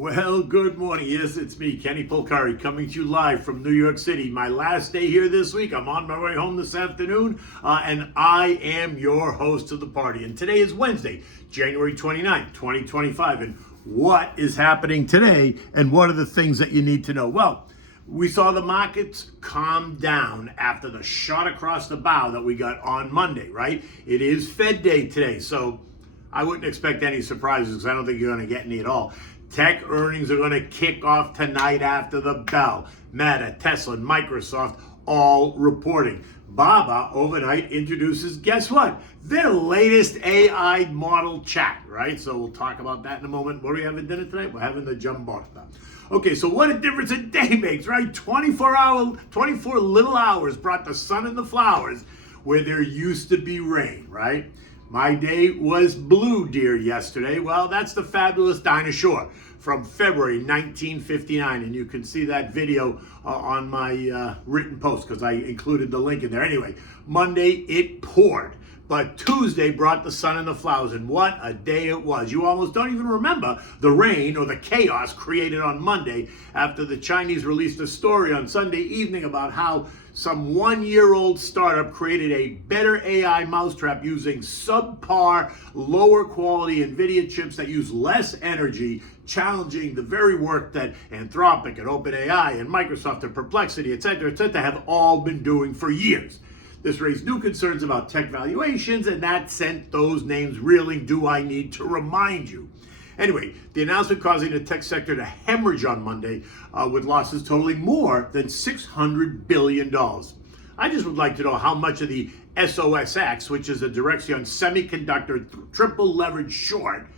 Well, good morning. Yes, it's me, Kenny Polcari, coming to you live from New York City. My last day here this week. I'm on my way home this afternoon, and I am your host of the party. And today is Wednesday, January 29th, 2025. And what is happening today, and what are the things that you need to know? Well, we saw the markets calm down after the shot across the bow that we got on Monday, right? It is Fed Day today, so I wouldn't expect any surprises because I don't think you're going to get any at all. Tech earnings are going to kick off tonight after the bell. Meta, Tesla, and Microsoft all reporting. Baba overnight introduces, guess what? Their latest AI model chat, right? So we'll talk about that in a moment. What are we having dinner tonight? We're having the Giambotta. Okay, so what a difference a day makes, right? 24 little hours brought the sun and the flowers where there used to be rain, right? My day was blue deer yesterday. Well, that's the fabulous dinosaur from February 1959. And you can see that video on my written post because I included the link in there. Anyway, Monday it poured, but Tuesday brought the sun and the flowers. And what a day it was. You almost don't even remember the rain or the chaos created on Monday after the Chinese released a story on Sunday evening about how some one-year-old startup created a better AI mousetrap using subpar, lower quality NVIDIA chips that use less energy, challenging the very work that Anthropic and OpenAI and Microsoft and Perplexity, et cetera, have all been doing for years. This raised new concerns about tech valuations, and that sent those names reeling. Do I need to remind you? Anyway, the announcement causing the tech sector to hemorrhage on Monday with losses totaling more than $600 billion. I just would like to know how much of the SOSX, which is a Direction Semiconductor triple leverage short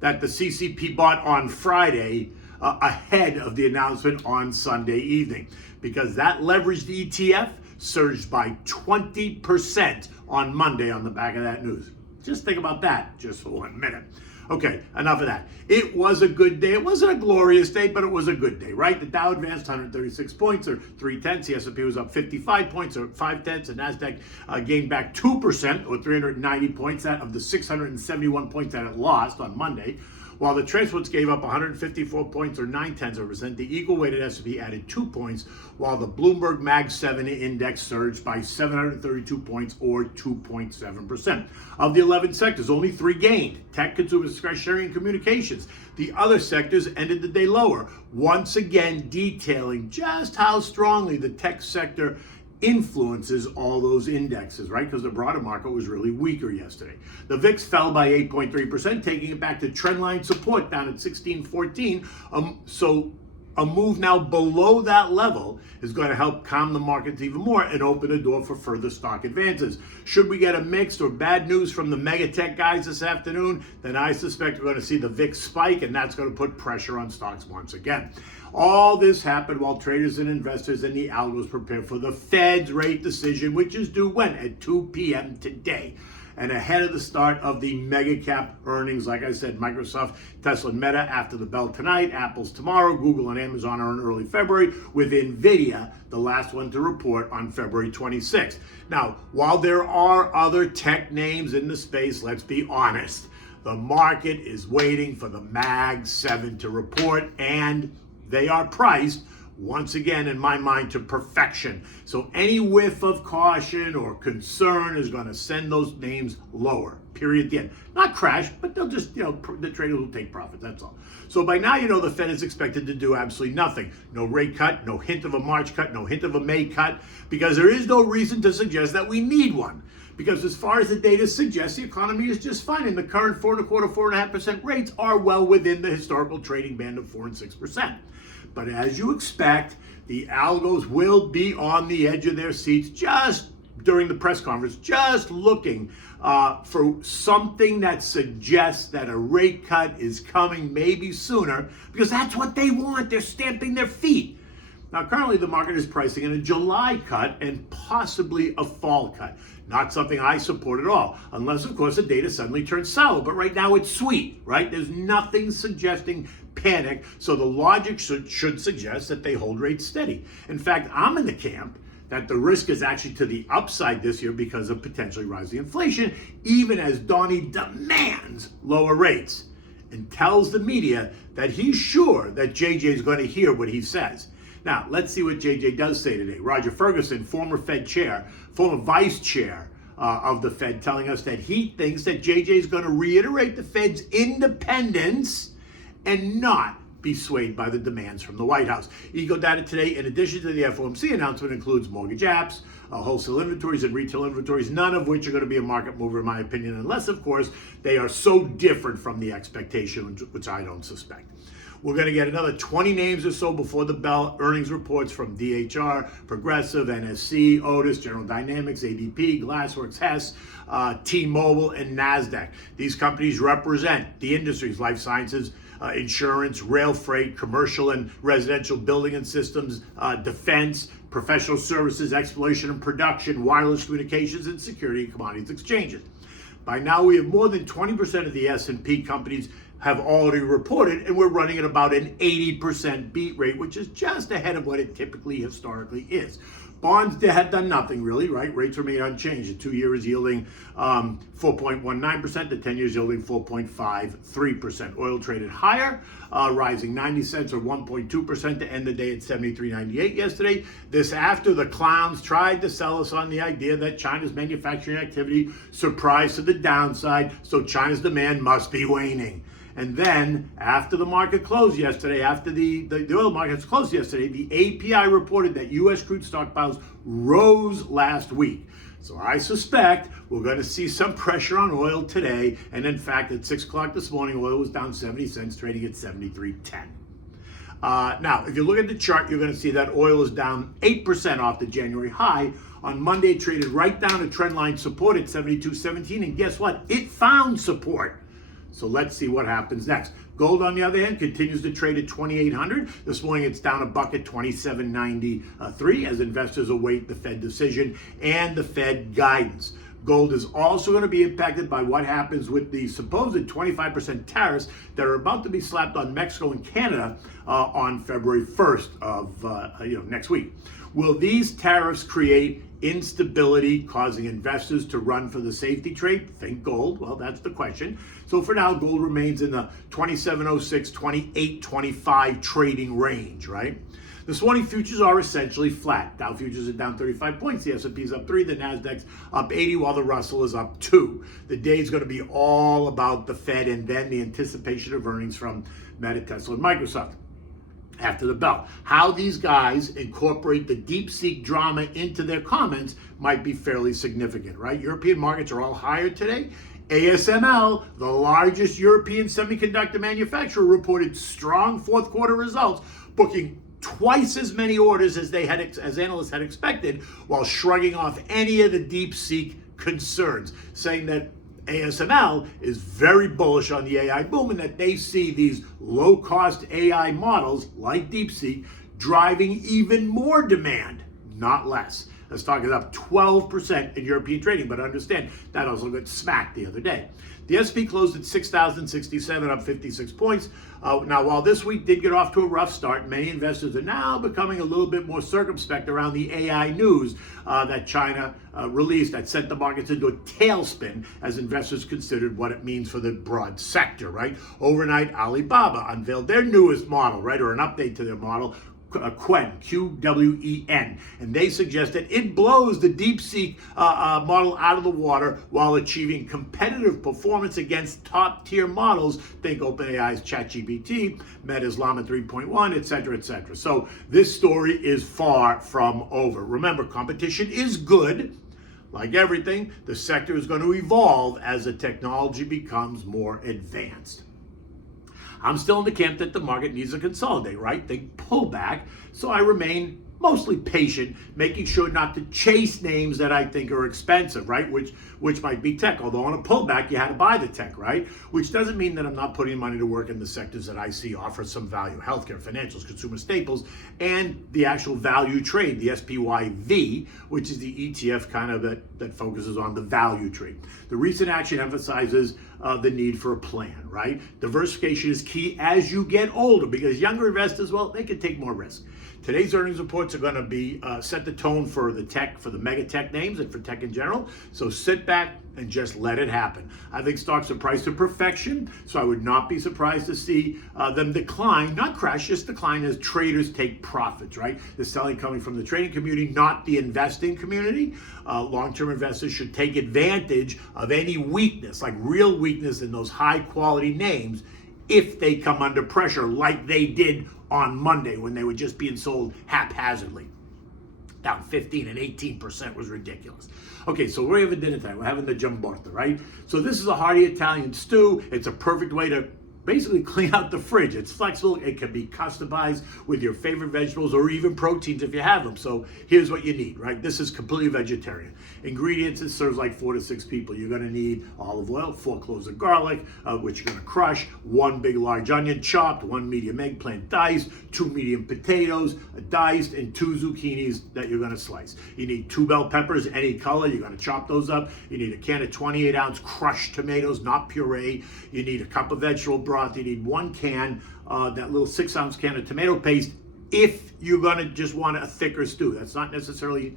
that the CCP bought on Friday ahead of the announcement on Sunday evening, because that leveraged ETF surged by 20% on Monday on the back of that news. Just think about that just for 1 minute. Okay, enough of that. It was a good day. It wasn't a glorious day, but it was a good day, right? The Dow advanced 136 points, or 3/10. The S&P was up 55 points, or 5/10. The NASDAQ gained back 2%, or 390 points, that of the 671 points that it lost on Monday. While the transports gave up 154 points, or 0.9%, the equal-weighted S&P added 2 points, while the Bloomberg Mag 7 index surged by 732 points, or 2.7%. Of the 11 sectors, only 3 gained: tech, consumer discretionary, and communications. The other sectors ended the day lower, once again detailing just how strongly the tech sector influences all those indexes, right? Because the broader market was really weaker yesterday. The VIX fell by 8.3%, taking it back to trendline support down at 1614. So a move now below that level is going to help calm the markets even more and open the door for further stock advances. Should we get a mixed or bad news from the mega tech guys this afternoon, then I suspect we're going to see the VIX spike, and that's going to put pressure on stocks once again. All this happened while traders and investors and the algos prepare for the Fed's rate decision, which is due when? At 2 p.m. today. And ahead of the start of the mega cap earnings, like I said, Microsoft, Tesla, and Meta after the bell tonight, Apple's tomorrow, Google and Amazon are in early February, with NVIDIA, the last one to report, on February 26th. Now, while there are other tech names in the space, let's be honest, the market is waiting for the Mag 7 to report, and they are priced, once again, in my mind, to perfection. So any whiff of caution or concern is going to send those names lower, period, at the end. Not crash, but they'll just, the traders will take profit, that's all. So by now, the Fed is expected to do absolutely nothing. No rate cut, no hint of a March cut, no hint of a May cut, because there is no reason to suggest that we need one. Because as far as the data suggests, the economy is just fine, and the current 4.25%, 4.5% rates are well within the historical trading band of 4 and 6%. But as you expect, the algos will be on the edge of their seats just during the press conference, just looking for something that suggests that a rate cut is coming maybe sooner, because that's what they want. They're stamping their feet. Now, currently the market is pricing in a July cut and possibly a fall cut. Not something I support at all, unless, of course, the data suddenly turns sour. But right now it's sweet, right? There's nothing suggesting panic, so the logic should suggest that they hold rates steady. In fact, I'm in the camp that the risk is actually to the upside this year because of potentially rising inflation, even as Donnie demands lower rates. and tells the media that he's sure that JJ is going to hear what he says. Now, let's see what JJ does say today. Roger Ferguson, former Fed chair, former vice chair of the Fed, telling us that he thinks that JJ is going to reiterate the Fed's independence and not be swayed by the demands from the White House. Ego data today, in addition to the FOMC announcement, includes mortgage apps, wholesale inventories, and retail inventories, none of which are going to be a market mover, in my opinion, unless, of course, they are so different from the expectation, which I don't suspect. We're going to get another 20 names or so before the bell. Earnings reports from DHR, Progressive, NSC, Otis, General Dynamics, ADP, Glassworks, Hess, T-Mobile, and NASDAQ. These companies represent the industries: life sciences, insurance, rail freight, commercial and residential building and systems, defense, professional services, exploration and production, wireless communications, and security and commodities exchanges. By now, we have more than 20% of the S&P companies have already reported, and we're running at about an 80% beat rate, which is just ahead of what it typically historically is. Bonds had done nothing really, right? Rates remain unchanged. The 2-year is yielding 4.19%, the 10 years yielding 4.53%. Oil traded higher, rising 90 cents or 1.2% to end the day at 73.98 yesterday. This after the clowns tried to sell us on the idea that China's manufacturing activity surprised to the downside, so China's demand must be waning. And then, after the market closed yesterday, after the oil markets closed yesterday, the API reported that U.S. crude stockpiles rose last week. So I suspect we're going to see some pressure on oil today. And in fact, at 6 o'clock this morning, oil was down 70 cents, trading at 73.10. Now, if you look at the chart, you're going to see that oil is down 8% off the January high. On Monday, it traded right down to trendline support at 72.17. And guess what? It found support. So let's see what happens next. Gold, on the other hand, continues to trade at 2,800. This morning, it's down a buck at 27.93 as investors await the Fed decision and the Fed guidance. Gold is also going to be impacted by what happens with the supposed 25% tariffs that are about to be slapped on Mexico and Canada on February 1st of next week. Will these tariffs create instability, causing investors to run for the safety trade? Think gold. Well, that's the question. So for now, gold remains in the 27.06, 28.25 trading range, right? This morning, futures are essentially flat. Dow futures are down 35 points. The S&P is up 3. The Nasdaq's up 80, while the Russell is up 2. The day is going to be all about the Fed and then the anticipation of earnings from Meta, Tesla, and Microsoft. After the bell, how these guys incorporate the DeepSeek drama into their comments might be fairly significant, right? European markets are all higher today. ASML, the largest European semiconductor manufacturer, reported strong fourth quarter results, booking twice as many orders as analysts had expected, while shrugging off any of the DeepSeek concerns, saying that ASML is very bullish on the AI boom and that they see these low-cost AI models like DeepSeek driving even more demand, not less. The stock is up 12% in European trading, but understand that also got smacked the other day. The S&P closed at 6,067, up 56 points. Now, while this week did get off to a rough start, many investors are now becoming a little bit more circumspect around the AI news that China released that sent the markets into a tailspin as investors considered what it means for the broad sector, right? Overnight, Alibaba unveiled their newest model, right, or an update to their model, Qwen, Q-W-E-N, and they suggest that it blows the DeepSeek model out of the water while achieving competitive performance against top-tier models. Think OpenAI's ChatGPT, Meta's Llama 3.1, etc., etc. So this story is far from over. Remember, competition is good. Like everything, the sector is going to evolve as the technology becomes more advanced. I'm still in the camp that the market needs to consolidate, right? They pull back, so I remain mostly patient, making sure not to chase names that I think are expensive, right? Which might be tech. Although on a pullback, you had to buy the tech, right? Which doesn't mean that I'm not putting money to work in the sectors that I see offer some value: healthcare, financials, consumer staples, and the actual value trade, the SPYV, which is the ETF kind of that focuses on the value trade. The recent action emphasizes the need for a plan, right? Diversification is key as you get older because younger investors, well, they can take more risk. Today's earnings reports are going to be set the tone for the tech, for the mega tech names and for tech in general. So sit back, and just let it happen. I think stocks are priced to perfection, so I would not be surprised to see them decline, not crash, just decline as traders take profits, right? The selling coming from the trading community, not the investing community. Long-term investors should take advantage of any weakness, like real weakness in those high-quality names, if they come under pressure, like they did on Monday when they were just being sold haphazardly. Down 15 and 18% was ridiculous. Okay, so we're having dinner tonight. We're having the Giambotta, right? So this is a hearty Italian stew. It's a perfect way to basically clean out the fridge. It's flexible. It can be customized with your favorite vegetables or even proteins if you have them. So here's what you need, right? This is completely vegetarian. Ingredients, it serves like 4 to 6 people. You're gonna need olive oil, 4 cloves of garlic, which you're gonna crush, 1 big large onion chopped, 1 medium eggplant diced, 2 medium potatoes diced, and 2 zucchinis that you're gonna slice. You need 2 bell peppers, any color. You're gonna chop those up. You need a can of 28-ounce crushed tomatoes, not puree. You need a cup of vegetable broth. You need 1 can, that little 6-ounce can of tomato paste, if you're gonna just want a thicker stew. That's not necessarily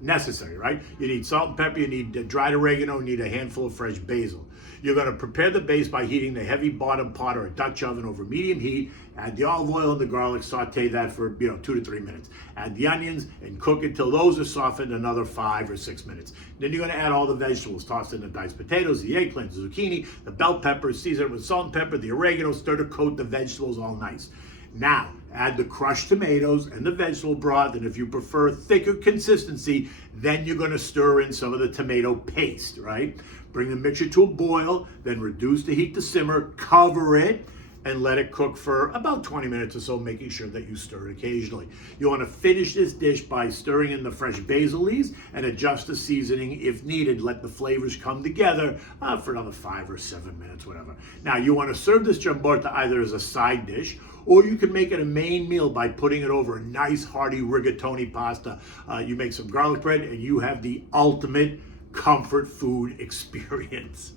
necessary, right? You need salt and pepper, you need dried oregano, you need a handful of fresh basil. You're gonna prepare the base by heating the heavy bottom pot or a Dutch oven over medium heat. Add the olive oil and the garlic, saute that for 2 to 3 minutes. Add the onions and cook until those are softened, another 5 or 6 minutes. Then you're gonna add all the vegetables, toss in the diced potatoes, the eggplant, the zucchini, the bell peppers, season it with salt and pepper, the oregano, stir to coat the vegetables all nice. Now, add the crushed tomatoes and the vegetable broth, and if you prefer thicker consistency, then you're gonna stir in some of the tomato paste, right? Bring the mixture to a boil, then reduce the heat to simmer, cover it, and let it cook for about 20 minutes or so, making sure that you stir it occasionally. You wanna finish this dish by stirring in the fresh basil leaves and adjust the seasoning if needed. Let the flavors come together for another 5 or 7 minutes, whatever. Now, you wanna serve this Giambotta either as a side dish, or you can make it a main meal by putting it over a nice hearty rigatoni pasta. You make some garlic bread and you have the ultimate comfort food experience.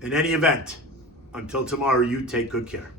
In any event, until tomorrow, you take good care.